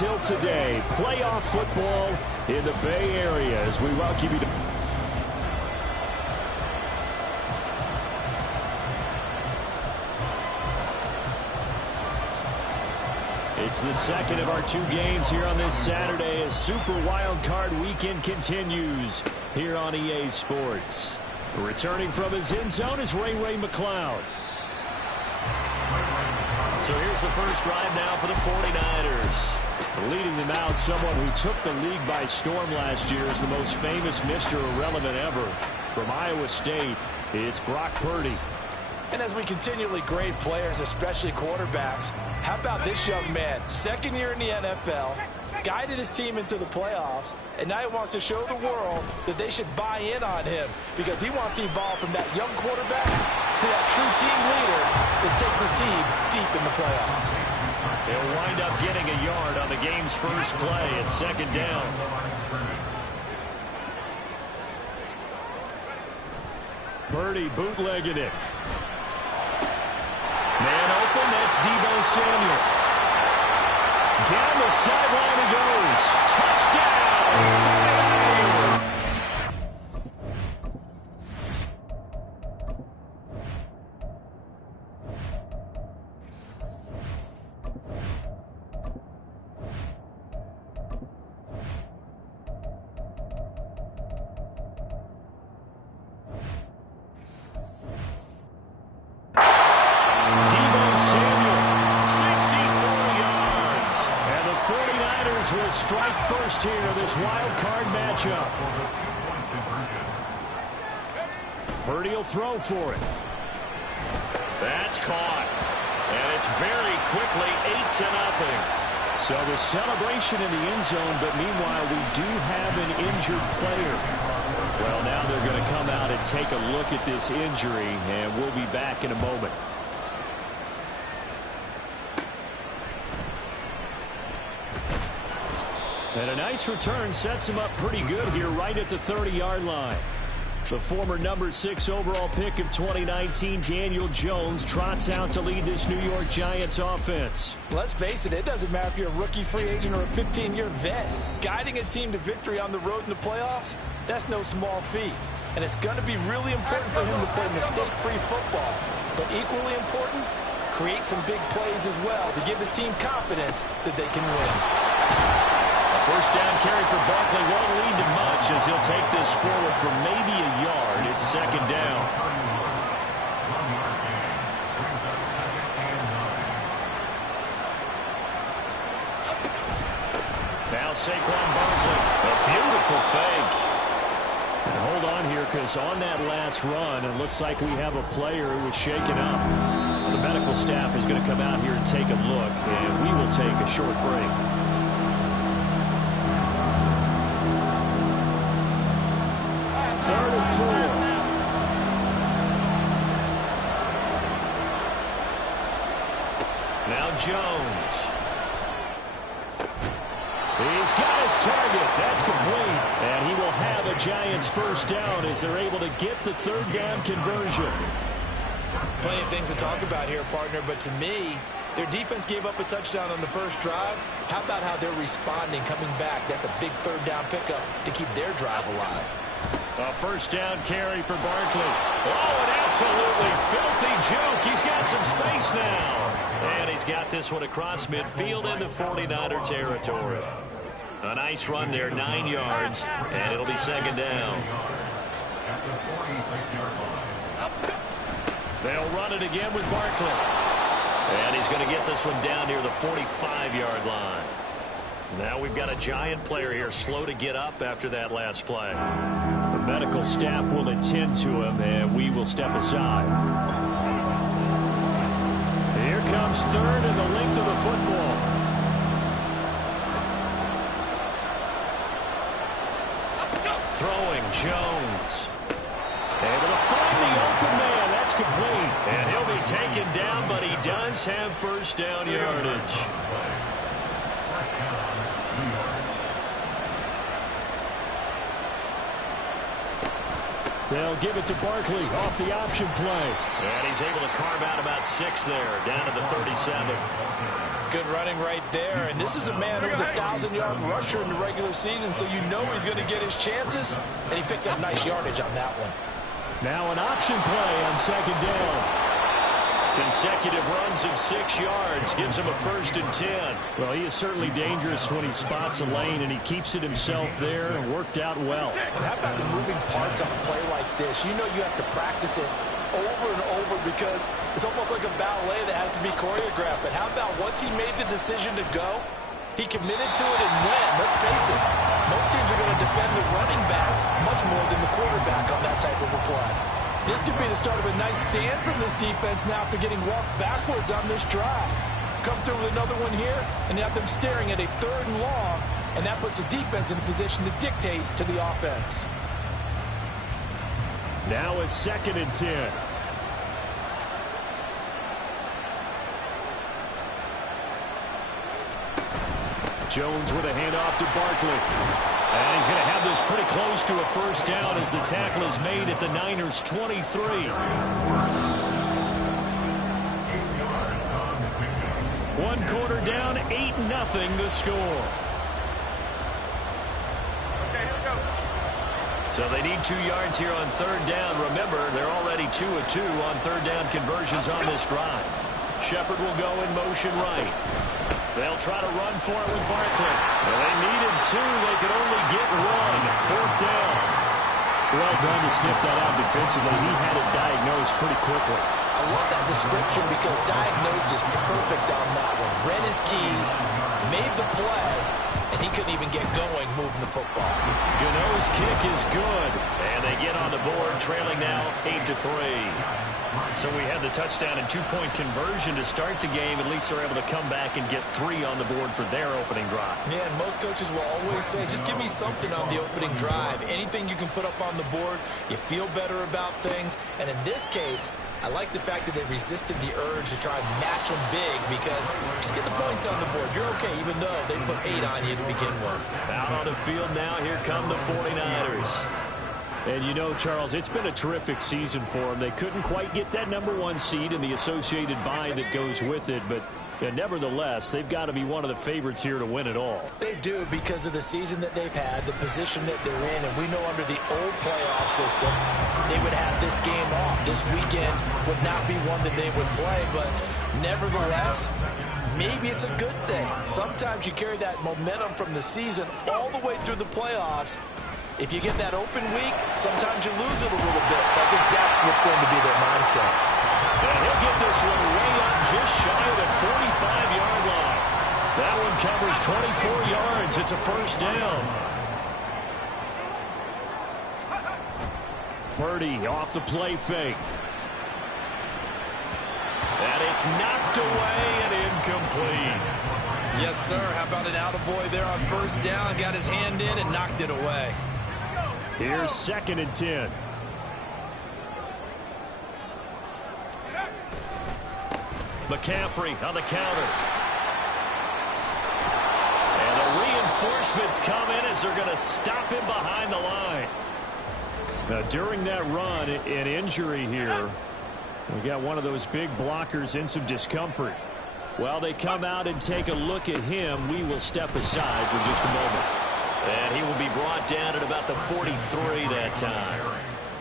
until today. Playoff football in the Bay Area as we welcome you to... It's the second of our 2 games here on this Saturday as Super Wild Card Weekend continues here on EA Sports. Returning from his end zone is Ray McCloud. So here's the first drive now for the 49ers. Leading them out, someone who took the league by storm last year is the most famous Mr. Irrelevant ever. From Iowa State, it's Brock Purdy. And as we continually grade players, especially quarterbacks, how about this young man? Second year in the NFL, guided his team into the playoffs, and now he wants to show the world that they should buy in on him because he wants to evolve from that young quarterback to that true team leader that takes his team deep in the playoffs. They'll wind up getting a yard on the game's first play at second down. Purdy bootlegging it. Man open, that's Deebo Samuel. Down the sideline he goes. Touchdown! Will strike first here in this wild card matchup. Purdy will throw for it. That's caught. And it's very quickly 8-0. So the celebration in the end zone, but meanwhile we do have an injured player. Well, now they're going to come out and take a look at this injury, and we'll be back in a moment. And a nice return sets him up pretty good here right at the 30-yard line. The former number 6 overall pick of 2019, Daniel Jones, trots out to lead this New York Giants offense. Let's face it, it doesn't matter if you're a rookie free agent or a 15-year vet. Guiding a team to victory on the road in the playoffs, that's no small feat. And it's going to be really important for him to play mistake-free football. But equally important, create some big plays as well to give his team confidence that they can win. First down carry for Barkley won't lead to much as he'll take this forward for maybe a yard. It's second down. Now Saquon Barkley, a beautiful fake. And hold on here because on that last run, it looks like we have a player who was shaken up. The medical staff is going to come out here and take a look, and we will take a short break. Third and 4. Now Jones. He's got his target. That's complete. And he will have a Giants first down as they're able to get the third down conversion. Plenty of things to talk about here, partner, but to me, their defense gave up a touchdown on the first drive. How about how they're responding, coming back? That's a big third down pickup to keep their drive alive. A first down carry for Barkley. Oh, an absolutely filthy joke. He's got some space now. And he's got this one across midfield into 49er territory. A nice run there, 9 yards, and it'll be second down. They'll run it again with Barkley. And he's going to get this one down near the 45-yard line. Now we've got a Giant player here slow to get up after that last play. The medical staff will attend to him, and we will step aside. Here comes third and the length of the football. Throwing Jones. Able to find the open man. That's complete. And he'll be taken down, but he does have first down yardage. They'll give it to Barkley off the option play. And he's able to carve out about 6 there, down to the 37. Good running right there. And this is a man who was a 1,000-yard rusher in the regular season, so you know he's going to get his chances. And he picks up nice yardage on that one. Now an option play on 2nd down. Consecutive runs of 6 yards gives him a 1st and 10. Well, he is certainly dangerous when he spots a lane, and he keeps it himself there and worked out well. How about the moving parts on a play like this? You know you have to practice it over and over because it's almost like a ballet that has to be choreographed. But how about once he made the decision to go, he committed to it and went. Let's face it, most teams are going to defend the running back much more than the quarterback on that type of a play. This could be the start of a nice stand from this defense now after getting walked backwards on this drive. Come through with another one here, and you have them staring at a 3rd and long, and that puts the defense in a position to dictate to the offense. Now a 2nd and 10. Jones with a handoff to Barkley. And he's going to have this pretty close to a 1st down as the tackle is made at the Niners' 23. 1 quarter down, 8-0 the score. So they need 2 yards here on 3rd down. Remember, they're already 2 of 2 on 3rd down conversions on this drive. Shepard will go in motion right. They'll try to run for it with Barkley. Well, they needed 2. They could only get 1. 4th down. Well done to sniff that out defensively. He had it diagnosed pretty quickly. I love that description because diagnosed is perfect on that one. Read his keys, made the play, and he couldn't even get going moving the football. Gano's kick is good. And they get on the board, trailing now 8-3. So we had the touchdown and 2-point conversion to start the game. At least they're able to come back and get 3 on the board for their opening drive. Yeah, and most coaches will always say, just give me something on the opening drive. Anything you can put up on the board, you feel better about things. And in this case, I like the fact that they resisted the urge to try and match them big because just get the points on the board. You're okay, even though they put 8 on you to begin with. Out on the field now, here come the 49ers. And you know, Charles, it's been a terrific season for them. They couldn't quite get that #1 seed and the associated bye that goes with it, but nevertheless, they've got to be one of the favorites here to win it all. They do because of the season that they've had, the position that they're in, and we know under the old playoff system, they would have this game off. This weekend would not be one that they would play, but nevertheless, maybe it's a good thing. Sometimes you carry that momentum from the season all the way through the playoffs. If you get that open week, sometimes you lose it a little bit. So I think that's what's going to be their mindset. And he'll get this one way up just shy of the 45-yard line. That one covers 24 yards. It's a 1st down. Purdy off the play fake. And it's knocked away and incomplete. Yes, sir. How about an attaboy there on 1st down? Got his hand in and knocked it away. Here's 2nd and 10. McCaffrey on the counter. And the reinforcements come in as they're going to stop him behind the line. Now, during that run, an injury here. We got one of those big blockers in some discomfort. While they come out and take a look at him, we will step aside for just a moment. And he will be brought down at about the 43 that time.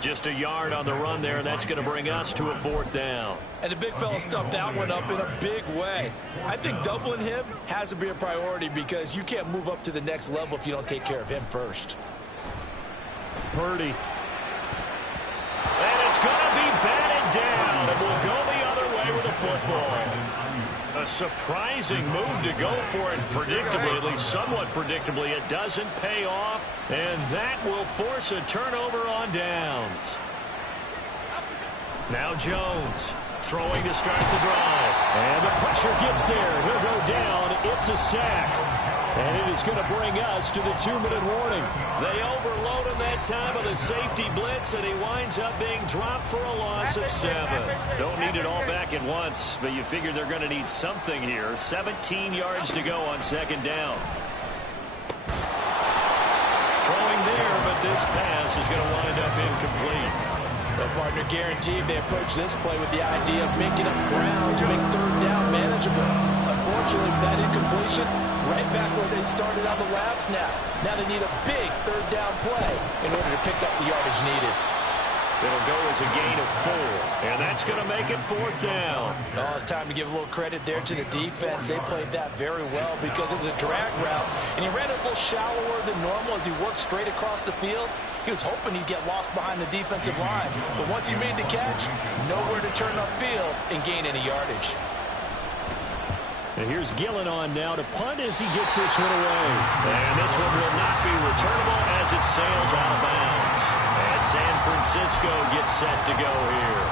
Just a yard on the run there, and that's going to bring us to a 4th down. And the big fella stuffed that one up in a big way. I think doubling him has to be a priority because you can't move up to the next level if you don't take care of him first. Purdy. And it's going to be batted down, and we'll go the other way with the football. A surprising move to go for it, predictably, at least somewhat predictably. It doesn't pay off, and that will force a turnover on downs. Now Jones throwing to start the drive. And the pressure gets there. He'll go down. It's a sack. And it is going to bring us to the 2-minute warning. They overload him that time with a safety blitz, and he winds up being dropped for a loss of 7. Don't need it all back at once, but you figure they're going to need something here. 17 yards to go on 2nd down. throwing there, but this pass is going to wind up incomplete. The partner guaranteed they approach this play with the idea of making up ground to make third down manageable. Unfortunately, with that incompletion, right back where they started on the last snap. Now they need a big third down play in order to pick up the yardage needed. It'll go as a gain of 4, and that's going to make it 4th down. Oh, it's time to give a little credit there to the defense. They played that very well because it was a drag route, and he ran it a little shallower than normal as he worked straight across the field. He was hoping he'd get lost behind the defensive line, but once he made the catch, nowhere to turn upfield and gain any yardage. And here's Gillen on now to punt as he gets this one away. And this one will not be returnable as it sails out of bounds. And San Francisco gets set to go here.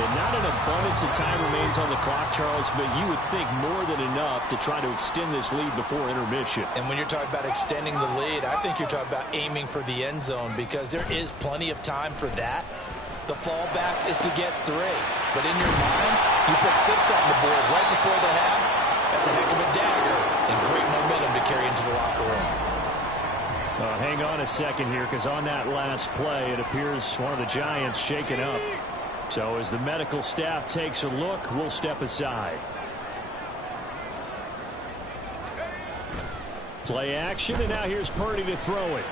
And not an abundance of time remains on the clock, Charles, but you would think more than enough to try to extend this lead before intermission. And when you're talking about extending the lead, I think you're talking about aiming for the end zone because there is plenty of time for that. The fallback is to get 3. But in your mind, you put 6 on the board right before the half. That's a heck of a dagger and great momentum to carry into the locker room. Hang on a second here, because on that last play, it appears one of the Giants shaken up. So as the medical staff takes a look, we'll step aside. Play action, and now here's Purdy to throw it.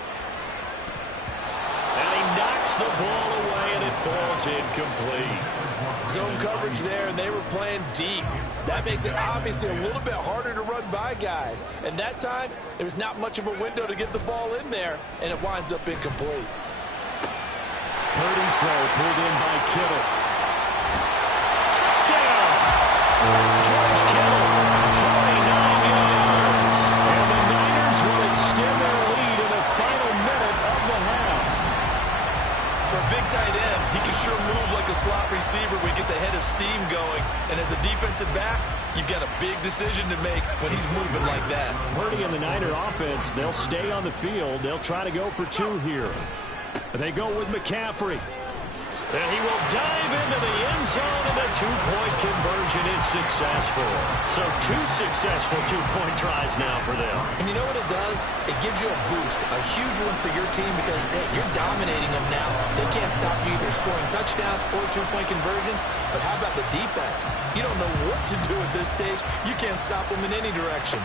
And he knocks the ball away, and it falls incomplete. Zone coverage there, and they were playing deep. That makes it obviously a little bit harder to run by guys. And that time, there was not much of a window to get the ball in there, and it winds up incomplete. Purdy's throw pulled in by Kittle. Touchdown! George Kittle, 49 yards. And the Niners will extend their lead in the final minute of the half. For a big tight end, he can sure move like a slot receiver when he gets a head of steam going. And as a defensive back, you've got a big decision to make when he's moving like that. Purdy and the Niner offense, they'll stay on the field. They'll try to go for 2 here. They go with McCaffrey. And he will dive into the end zone, and the 2-point conversion is successful. So 2 successful 2-point tries now for them. And you know what it does? It gives you a boost, a huge one for your team because, hey, you're dominating them now. They can't stop you either scoring touchdowns or 2-point conversions. But how about the defense? You don't know what to do at this stage. You can't stop them in any direction.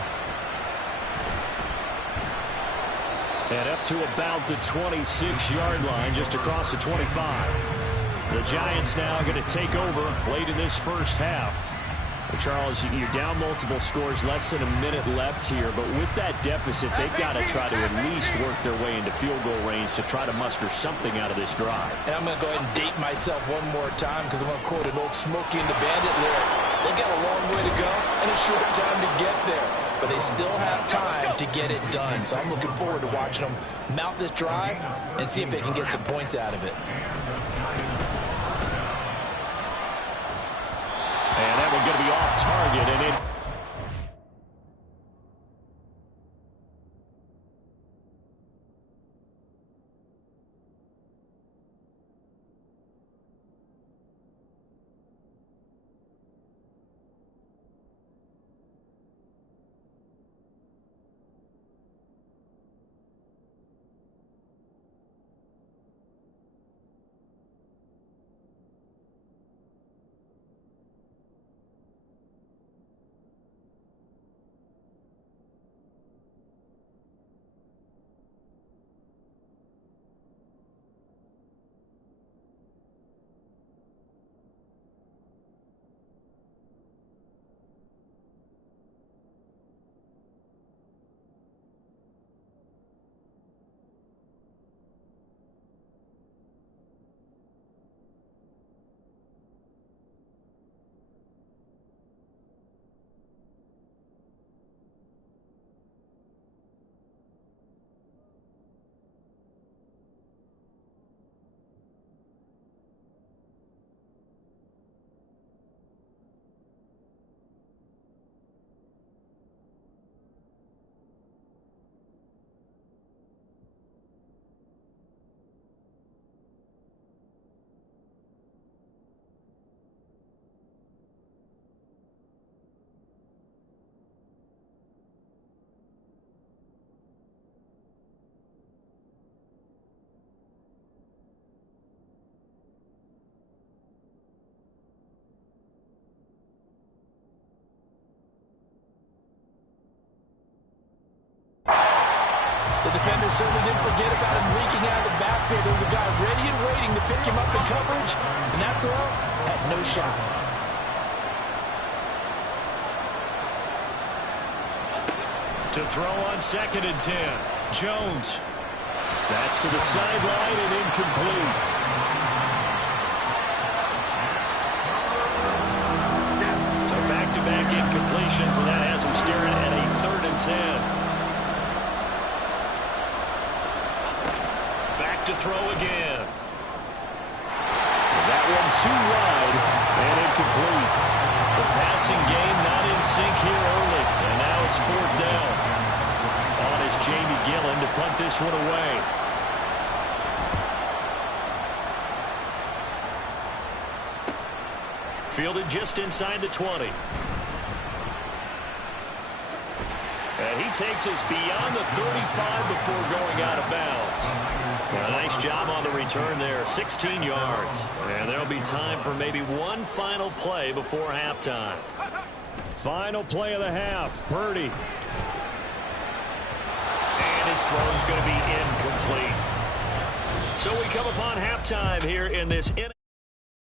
And up to about the 26-yard line, just across the 25. The Giants now going to take over late in this first half. Well, Charles, you're down multiple scores, less than a minute left here. But with that deficit, they've got to try to at least work their way into field goal range to try to muster something out of this drive. And I'm going to go ahead and date myself one more time because I'm going to quote an old Smokey and the Bandit lyric. They got a long way to go and a short time to get there. But they still have time to get it done. So I'm looking forward to watching them mount this drive and see if they can get some points out of it. And that one's going to be off target, and it The defender certainly didn't forget about him leaking out of the backfield. There was a guy ready and waiting to pick him up in coverage, and that throw had no shot. To throw on 2nd and 10. Jones. That's to the sideline and incomplete. So back-to-back incompletions, and that has him staring at a 3rd and 10. Back to throw again. That one too wide and incomplete. The passing game not in sync here early, and now it's 4th down. On is Jamie Gillen to punt this one away. Fielded just inside the 20. And he takes us beyond the 35 before going out of bounds. A nice job on the return there, 16 yards. And there'll be time for maybe one final play before halftime. Final play of the half, Purdy. And his throw is going to be incomplete. So we come upon halftime here in this